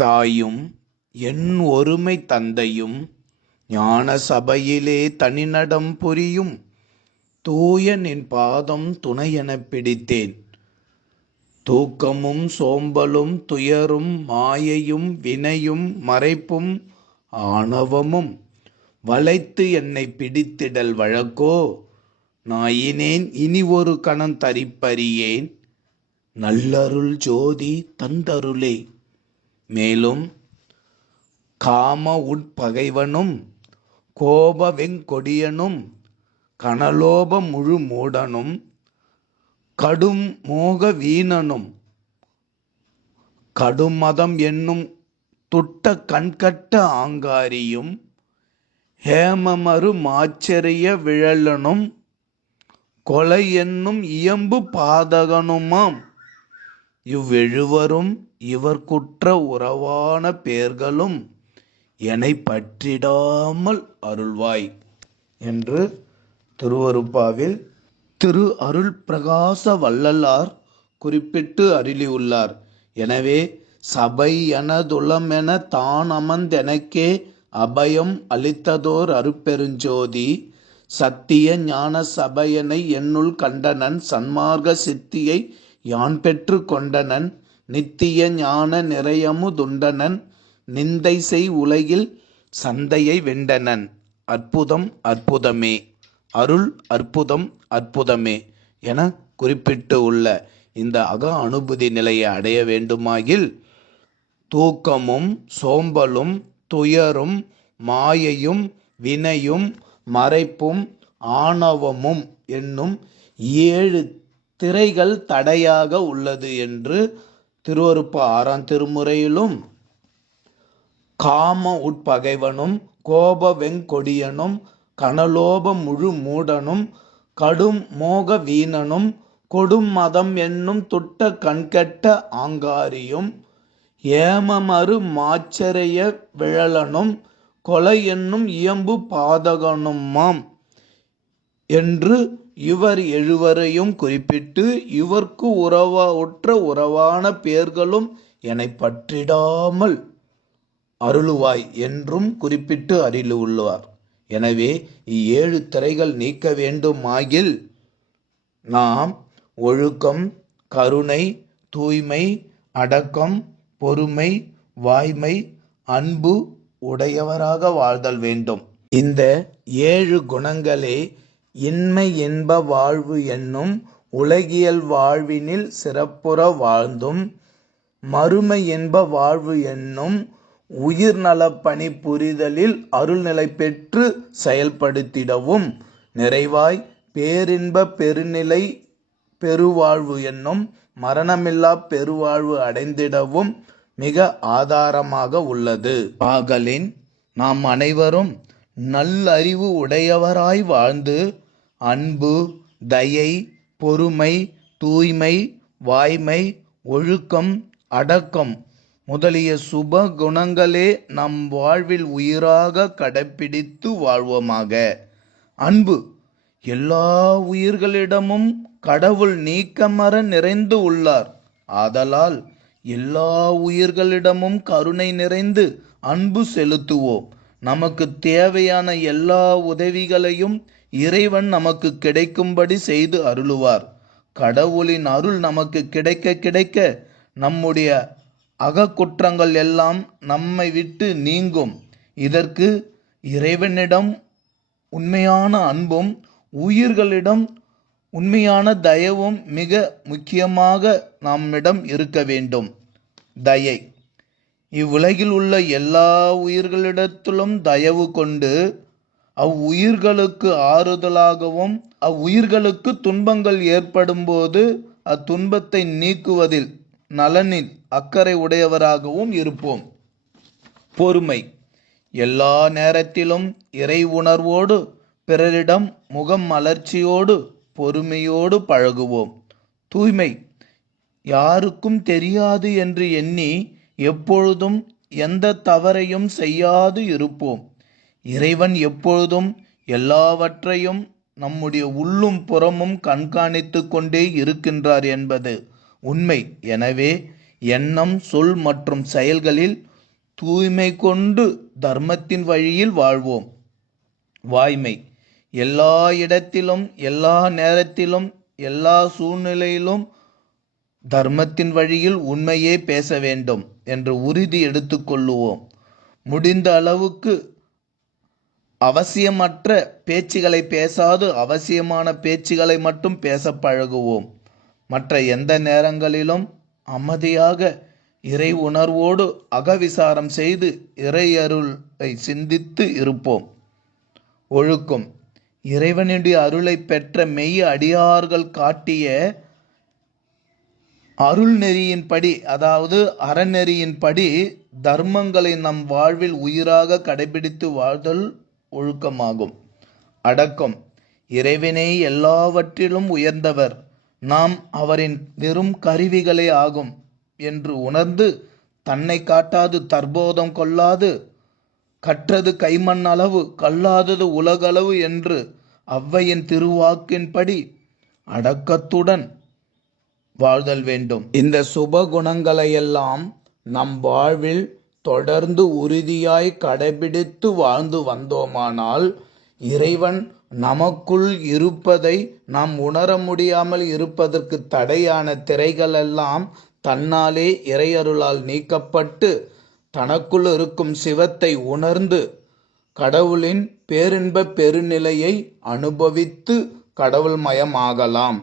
தாயும் என் ஒருமை தந்தையும் ஞான சபையிலே தனிநடம் புரியும் தூயன் என் பாதம் துணையெனப் பிடித்தேன். தூக்கமும் சோம்பலும் துயரும் மாயையும் வினையும் மறைப்பும் ஆணவமும் வளைத்து என்னை பிடித்திடல் வழக்கோ? நாயினேன் இனி ஒரு கணம் தரிப்பறியேன். நல்லருள் ஜோதி தந்தருளே. மேலும் காம உட்பகைவனும் கோப வெங்கொடியனும் கனலோப முழு மூடனும் கடும் மோக வீணனும் கடுமதம் என்னும் துட்ட கண்கட்ட ஆங்காரியும் ஹேமமரு மாச்சரிய விழலனும் கொலை என்னும் இயம்பு பாதகனுமாம். இவ்வெழுவரும் இவர் குற்ற உறவான பேர்களும் என்னை பற்றிடாமல் அருள்வாய் என்று திருவருப்பாவில் திரு அருள் பிரகாச வள்ளலார் குறிப்பிட்டு அருளியுள்ளார். எனவே சபை எனதுளமென தான் அமர்ந்தெனக்கே அபயம் அளித்ததோர் அருப்பெருஞ்சோதி சத்திய ஞான சபையனை என்னுள் கண்டனன் சன்மார்க்க சித்தியை யான் பெற்று கொண்டனன் நித்திய ஞான நிறையமு துண்டனன் நிந்தை செய் உலகில் சந்தையை வெண்டனன் அற்புதம் அற்புதமே. அருள் அற்புதம் அற்புதமே என குறிப்பிட்டு உள்ள இந்த அக அனுபூதி நிலையை அடைய வேண்டுமாகில் தூக்கமும் சோம்பலும் துயரும் மாயையும் வினையும் மறைப்பும் ஆணவமும் என்னும் ஏழு திரைகள் தடையாக உள்ளது என்று திருவருப்ப ஆறாம் திருமுறையிலும் காம உட்பகைவனும் கோப வெங்கொடியனும் கனலோப முழு மூடனும் கடும் மோக வீணனும் கொடும் மதம் என்னும் துட்ட கண்கட்ட ஆங்காரியும் ஏமமறு மாச்சரைய விழலனும் கொலை என்னும் இயம்பு பாதகனுமாம் என்று இவர் எழுவரையும் குறிப்பிட்டு இவர்க்கு உறவா உற்ற உறவான பேர்களும் என்னை பற்றிடாமல் அருளுவாய் என்றும் குறிப்பிட்டு அருளியுள்ளார். எனவே ஏழு திரைகள் நீக்க வேண்டுமாகில் நாம் ஒழுக்கம் கருணை தூய்மை அடக்கம் பொறுமை வாய்மை அன்பு உடையவராக வாழ்தல் வேண்டும். இந்த ஏழு குணங்களே இன்மை இன்ப வாழ்வு என்னும் உலகியல் வாழ்வினில் சிறப்புற வாழ்ந்தும் மறுமை இன்ப வாழ்வு என்னும் உயிர்நலப் பணி புரிதலில் அருள்நிலை பெற்று செயல்படுத்திடவும் நிறைவாய் பேரின்ப பெருநிலை பெருவாழ்வு என்னும் மரணமில்லா பெருவாழ்வு அடைந்திடவும் மிக ஆதாரமாக உள்ளது. ஆகலின் நாம் அனைவரும் நல்லறிவு உடையவராய் வாழ்ந்து அன்பு தயை பொறுமை தூய்மை வாய்மை ஒழுக்கம் அடக்கம் முதலிய சுப குணங்களே நம் வாழ்வில் உயிராக கடைப்பிடித்து வாழ்வோமாக. அன்பு எல்லா உயிர்களிடமும் கடவுள் நீக்கமர நிறைந்து உள்ளார். ஆதலால் எல்லா உயிர்களிடமும் கருணை நிறைந்து அன்பு செலுத்துவோம். நமக்கு தேவையான எல்லா உதவிகளையும் இறைவன் நமக்கு கிடைக்கும்படி செய்து அருளுவார். கடவுளின் அருள் நமக்கு கிடைக்க கிடைக்க நம்முடைய அகக்குற்றங்கள் எல்லாம் நம்மை விட்டு நீங்கும். இதற்கு இறைவனிடம் உண்மையான அன்பும் உயிர்களிடம் உண்மையான தயவும் மிக முக்கியமாக நம்மிடம் இருக்க வேண்டும். தயை. இவ்வுலகில் உள்ள எல்லா உயிர்களிடத்திலும் தயவு கொண்டு அவ்வுயிர்களுக்கு ஆறுதலாகவும் அவ்வுயிர்களுக்கு துன்பங்கள் ஏற்படும்போது அத்துன்பத்தை நீக்குவதில் நலனில் அக்கறை உடையவராகவும் இருப்போம். பொறுமை. எல்லா நேரத்திலும் இறை உணர்வோடு பிறரிடம் முகம் மலர்ச்சியோடு பொறுமையோடு பழகுவோம். தூய்மை. யாருக்கும் தெரியாது என்று எண்ணி எப்பொழுதும் எந்த தவறையும் செய்யாது இருப்போம். இறைவன் எப்பொழுதும் எல்லாவற்றையும் நம்முடைய உள்ளும் புறமும் கண்காணித்து கொண்டே இருக்கின்றார் என்பது உண்மை. எனவே எண்ணம் சொல் மற்றும் செயல்களில் தூய்மை கொண்டு தர்மத்தின் வழியில் வாழ்வோம். வாய்மை. எல்லா இடத்திலும் எல்லா நேரத்திலும் எல்லா சூழ்நிலையிலும் தர்மத்தின் வழியில் உண்மையே பேச வேண்டும் என்று உறுதி எடுத்துக்கொள்ளுவோம் முடிந்த அளவுக்கு அவசியமற்ற பேச்சுகளை பேசாது அவசியமான பேச்சுகளை மட்டும் பேச பழகுவோம். மற்ற எந்த நேரங்களிலும் அமைதியாக இறை உணர்வோடு அகவிசாரம் செய்து இறையருளை சிந்தித்து இருப்போம். ஒழுக்கம். இறைவனுடைய அருளை பெற்ற மெய் அடியார்கள் காட்டிய அருள் நெறியின்படி அதாவது அறநெறியின்படி தர்மங்களை நம் வாழ்வில் உயிராக கடைபிடித்து வாழ்தல் ஒழுக்கமாகும். அடக்கம். இறைவனே எல்லாவற்றிலும் உயர்ந்தவர். நாம் அவரின் வெறும் கருவிகளே ஆகும் என்று உணர்ந்து தன்னை காட்டாது தற்போதம் கொள்ளாது. கற்றது கைமண் அளவு கல்லாதது உலகளவு என்று அவ்வையின் திருவாக்கின்படி அடக்கத்துடன் வாழ்தல் வேண்டும். இந்த சுப குணங்களையெல்லாம் நம் வாழ்வில் தொடர்ந்து உறுதியாய் கடைபிடித்து வாழ்ந்து வந்தோமானால் இறைவன் நமக்குள் இருப்பதை நாம் உணர முடியாமல் இருப்பதற்கு தடையான திரைகளெல்லாம் தன்னாலே இறையருளால் நீக்கப்பட்டு தனக்குள் இருக்கும் சிவத்தை உணர்ந்து கடவுளின் பேரின்ப பெருநிலையை அனுபவித்து கடவுள்மயமாகலாம்.